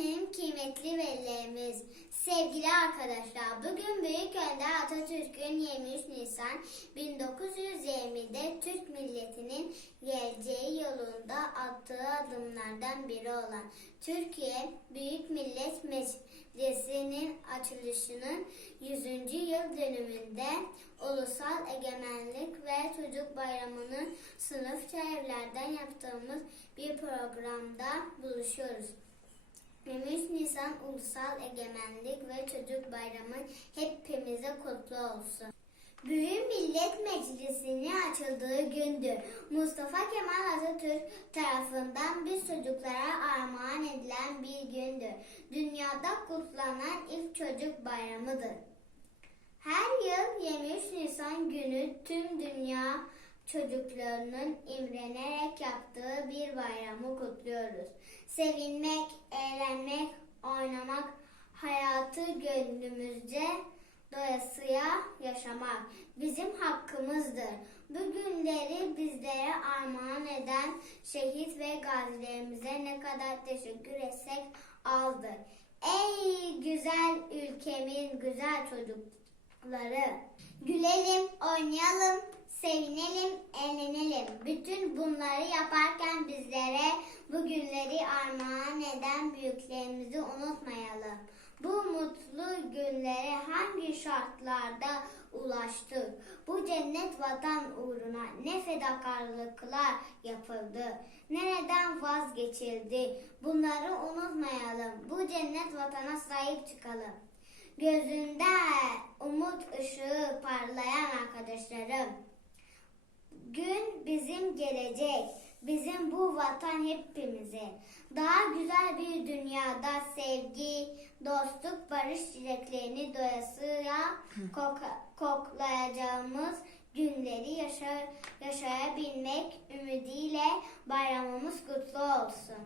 benim kıymetli velilerimiz, sevgili arkadaşlar. Bugün Büyük Önder Atatürk'ün 23 Nisan 1920'de Türk milletinin geleceği yolunda attığı adımlardan biri olan Türkiye Büyük Millet Meclisi'nin açılışının 100. yıl dönümünde Ulusal Egemenlik ve Çocuk Bayramı'nı sınıfça evlerden yaptığımız bir programda buluşuyoruz. 23 Nisan Ulusal Egemenlik ve Çocuk Bayramı hepimize kutlu olsun. Büyük Millet Meclisi'nin açıldığı gündür. Mustafa Kemal Atatürk tarafından biz çocuklara armağan edilen bir gündür. Dünyada kutlanan ilk çocuk bayramıdır. Her yıl 23 Nisan günü tüm dünya çocuklarının imrenerek yaptığı bir bayramı kutluyoruz. Sevinmek, eğlenmek, oynamak, hayatı gönlümüzce doyasıya yaşamak bizim hakkımızdır. Bu günleri bizlere armağan eden şehit ve gazilerimize ne kadar teşekkür etsek azdır. Ey güzel ülkemin güzel çocukları. Gülelim, oynayalım, sevinelim, eğlenelim. Bütün bunları yaparken bizlere bu günleri armağan eden büyüklerimizi unutmayalım. Bu mutlu günlere hangi şartlarda ulaştık? Bu cennet vatan uğruna ne fedakarlıklar yapıldı? Nereden vazgeçildi? Bunları unutmayalım. Bu cennet vatana sahip çıkalım. Gözünde umut ışığı parlayan arkadaşlarım. Gelecek. Bizim bu vatan hepimize. Daha güzel bir dünyada sevgi, dostluk, barış dileklerini doyasıya koklayacağımız günleri yaşa- yaşayabilmek ümidiyle bayramımız kutlu olsun.